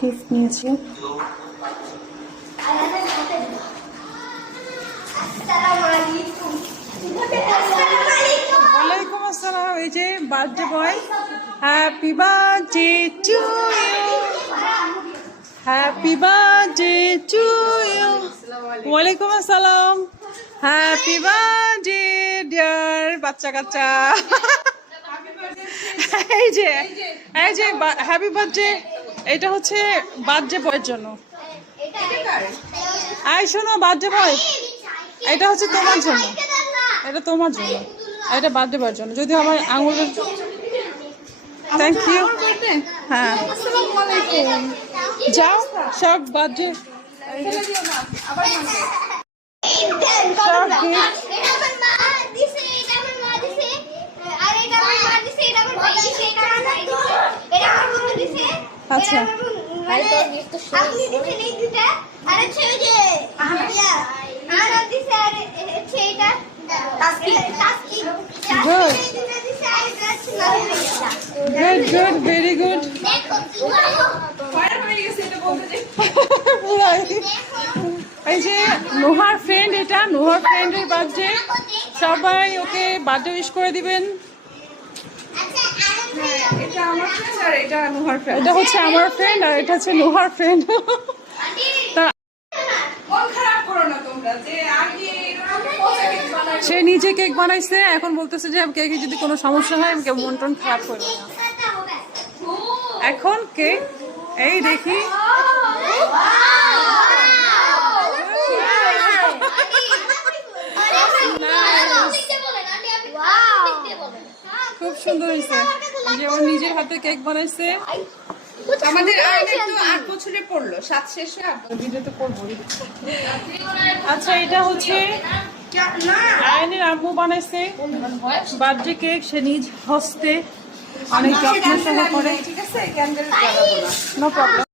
Gift নিয়েছি ওয়ালাইকুম আসসালাম, এই যে birthday boy. Happy birthday to happy birthday to you ওয়ালাইকুম আসসালাম। হ্যাপি বার্থডে বাচ্চা কাচ্চা এই যে এই যে হ্যাপি বার্থডে এটা হচ্ছে বার্থডে বয়ের জন্য। আই শোনো বার্থডে বয় এটা হচ্ছে তোমার জন্য। এটা তোমার জন্য। এটা বার্থডে বয়ের জন্য। যদি আমার আঙুলের থ্যাংক ইউ হ্যাঁ। যাও সব বার্থডে আচ্ছা। আপনি দিচ্ছেন এই দুটা আর হচ্ছে ওই যে ইয়া, আর দিছে আর হচ্ছে এটা টাস্কি টাস্কি Good. এই দুটা দিছে আর এটা হচ্ছে নারকেলটা। গুড গুড ভেরি গুড এই যে নোহার ফ্রেন্ড এটা নোহার ফ্রেন্ডের বার্থডে সবাই ওকে বার্থডে উইশ করে দিবেন। আচ্ছা এটা আমার ফ্রেন্ড আর এটা নোহার ফ্রেন্ড এটা হচ্ছে আমার ফ্রেন্ড আর এটা হচ্ছে নোহার ফ্রেন্ড খারাপ করো না তোমরা যে আগে এরকম পচা কেক বানাই সে নিজে কেক বানাইছে এখন বলতেছে যে কেকে যদি কোনো সমস্যা হয় আমাকে মন টন খারাপ করবে এখন কেক এই দেখি। খুব সুন্দর হয়েছে। যে ও নিজের হাতে কেক বানাইছে। আমাদের তো আট বছরে পড়ল সাত শেষে আট ভিডিওতে করব আচ্ছা এটা হচ্ছে না আয়নের আম্মু বানাইছে। বার্থডে কেক সে নিজ হস্তে অনেক যত্ন সহকারে। ঠিক আছে ক্যান্ডেল নো। প্রবলেম